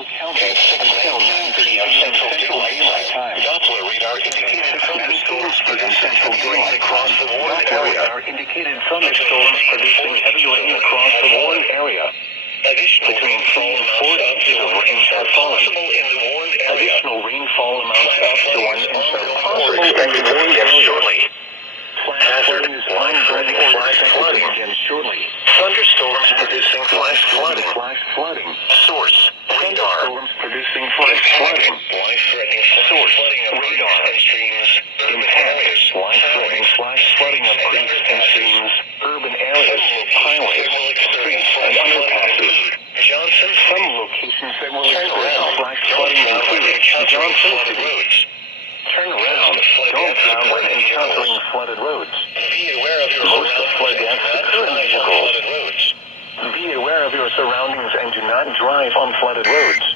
Monroe County until 9:30 a.m. Central Daylight Time. Doppler radar indicated thunderstorms producing central daylight across the Warren area. Radar indicated thunderstorms producing heavy rain across the Warren area. Between 3 and 4 inches of rain have fallen. Additional rainfall amounts up to 1 inch are possible in the Warren area shortly. Flash flooding is ongoing or expected to begin shortly. Thunderstorms producing flash flooding. Source: radar. Thunderstorms producing flash flooding. Source: radar. Impact: life-threatening flash flooding of creeks and streams, urban areas, highways, streets, and underpasses. Some locations that will experience flash flooding include Johnson City. Turn around. Don't drown when encountering flooded roads. Most flood deaths occur in vehicles. Be aware of your surroundings and do not drive on flooded roads.